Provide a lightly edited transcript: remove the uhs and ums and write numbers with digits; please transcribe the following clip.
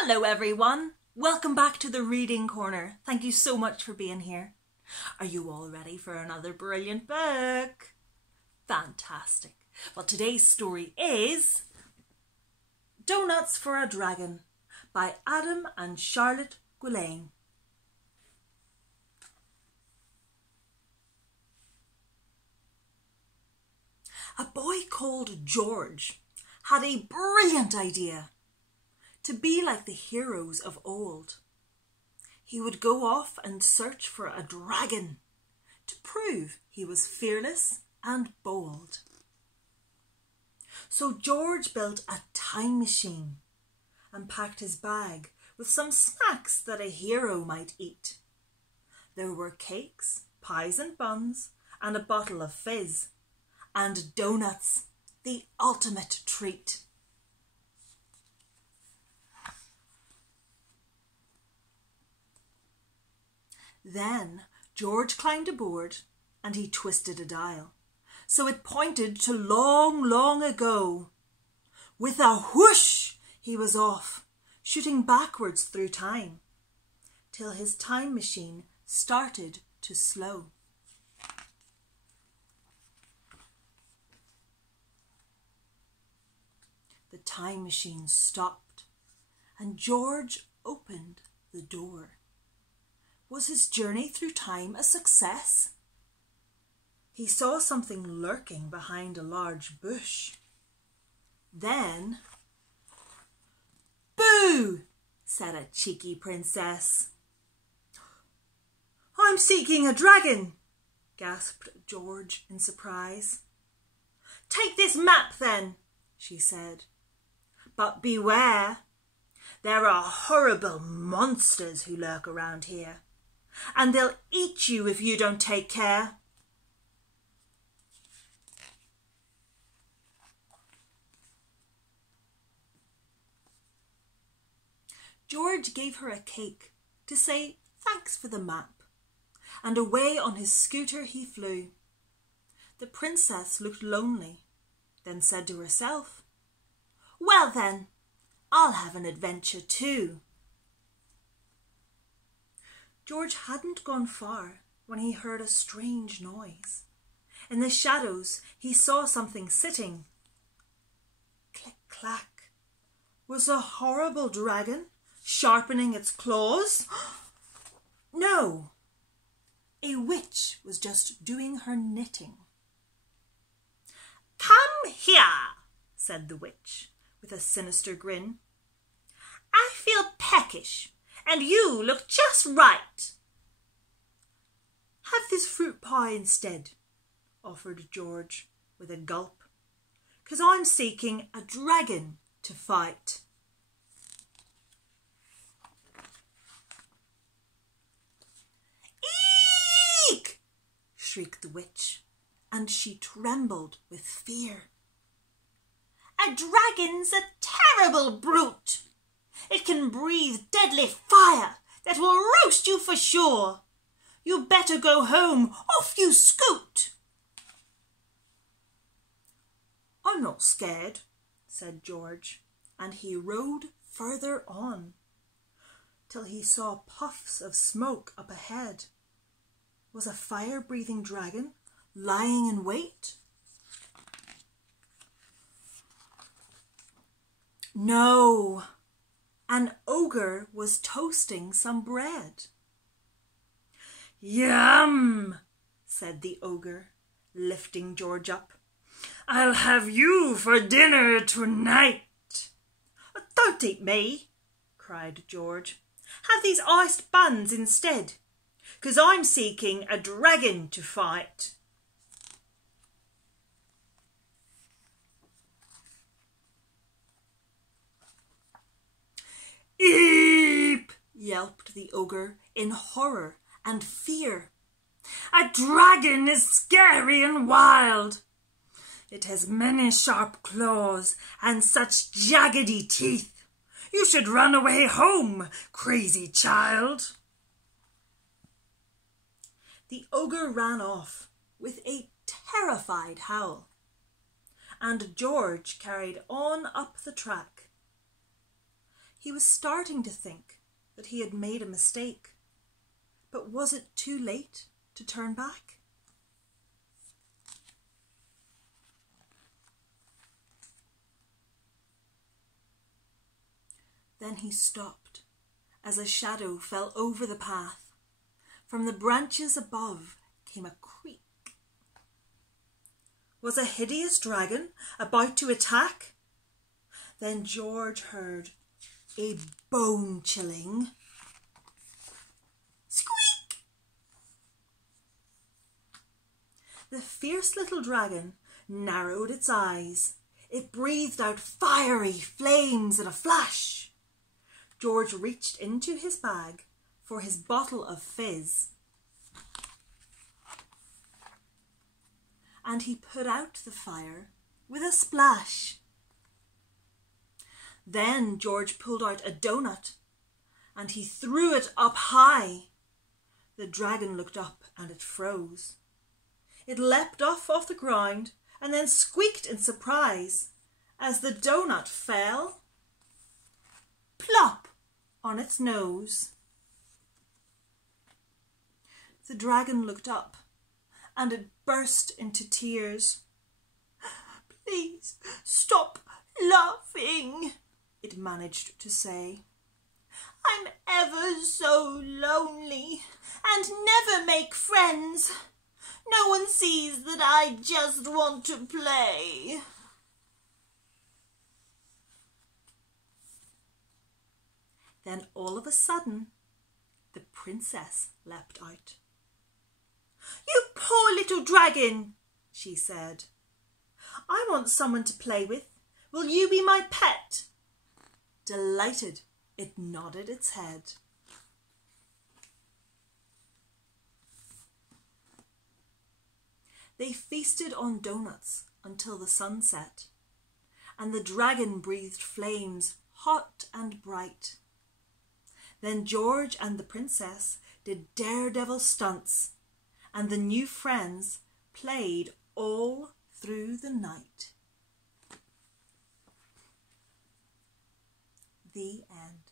Hello everyone, welcome back to the Reading Corner. Thank you so much for being here. Are you all ready for another brilliant book? Fantastic. Well, today's story is Donuts for a Dragon by Adam and Charlotte Guillén. A boy called George had a brilliant idea. To be like the heroes of old. He would go off and search for a dragon to prove he was fearless and bold. So George built a time machine and packed his bag with some snacks that a hero might eat. There were cakes, pies and buns, and a bottle of fizz, and donuts, the ultimate treat. Then George climbed aboard and he twisted a dial, so it pointed to long, long ago. With a whoosh, he was off, shooting backwards through time, till his time machine started to slow. The time machine stopped and George opened the door. Was his journey through time a success? He saw something lurking behind a large bush. Then, "Boo!" said a cheeky princess. "I'm seeking a dragon," gasped George in surprise. "Take this map then," she said. "But beware, there are horrible monsters who lurk around here, and they'll eat you if you don't take care." George gave her a cake to say thanks for the map, and away on his scooter he flew. The princess looked lonely, then said to herself, "Well then, I'll have an adventure too." George hadn't gone far when he heard a strange noise. In the shadows he saw something sitting. Click, clack. Was a horrible dragon sharpening its claws? No, a witch was just doing her knitting. "Come here," said the witch with a sinister grin. "I feel peckish. And you look just right." "Have this fruit pie instead," offered George with a gulp, "'cause I'm seeking a dragon to fight." "Eek!" shrieked the witch, and she trembled with fear. "A dragon's a terrible brute. It can breathe deadly fire that will roast you for sure. You better go home, off you scoot." "I'm not scared," said George, and he rode further on, till he saw puffs of smoke up ahead. Was a fire-breathing dragon lying in wait? No. An ogre was toasting some bread. "Yum," said the ogre, lifting George up. "I'll have you for dinner tonight." "Don't eat me," cried George. "Have these iced buns instead, 'cause I'm seeking a dragon to fight." "Eep!" yelped the ogre in horror and fear. "A dragon is scary and wild. It has many sharp claws and such jaggedy teeth. You should run away home, crazy child." The ogre ran off with a terrified howl, and George carried on up the track. He was starting to think that he had made a mistake, but was it too late to turn back? Then he stopped as a shadow fell over the path. From the branches above came a creak. Was a hideous dragon about to attack? Then George heard a bone-chilling squeak. The fierce little dragon narrowed its eyes. It breathed out fiery flames in a flash. George reached into his bag for his bottle of fizz, and he put out the fire with a splash. Then George pulled out a donut and he threw it up high. The dragon looked up and it froze. It leapt off the ground and then squeaked in surprise as the donut fell plop on its nose. The dragon looked up and it burst into tears. "Please stop laughing," it managed to say. "I'm ever so lonely and never make friends. No one sees that I just want to play." Then all of a sudden, the princess leapt out. "You poor little dragon," she said. "I want someone to play with. Will you be my pet?" Delighted, it nodded its head. They feasted on donuts until the sun set, and the dragon breathed flames hot and bright. Then George and the princess did daredevil stunts, and the new friends played all through the night. The end.